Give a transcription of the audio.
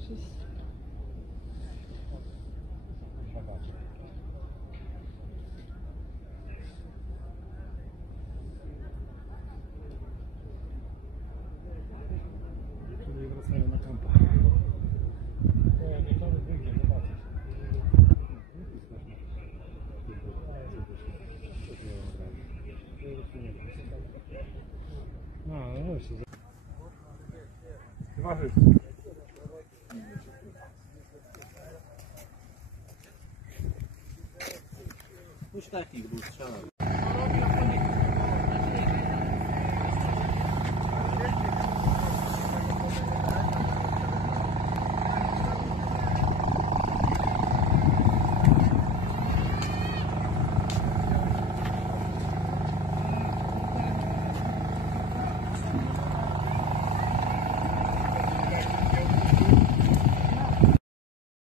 Korzyść. Czyli wracają na kampa. No właśnie. Towarzystwo. Już takich był strzelał.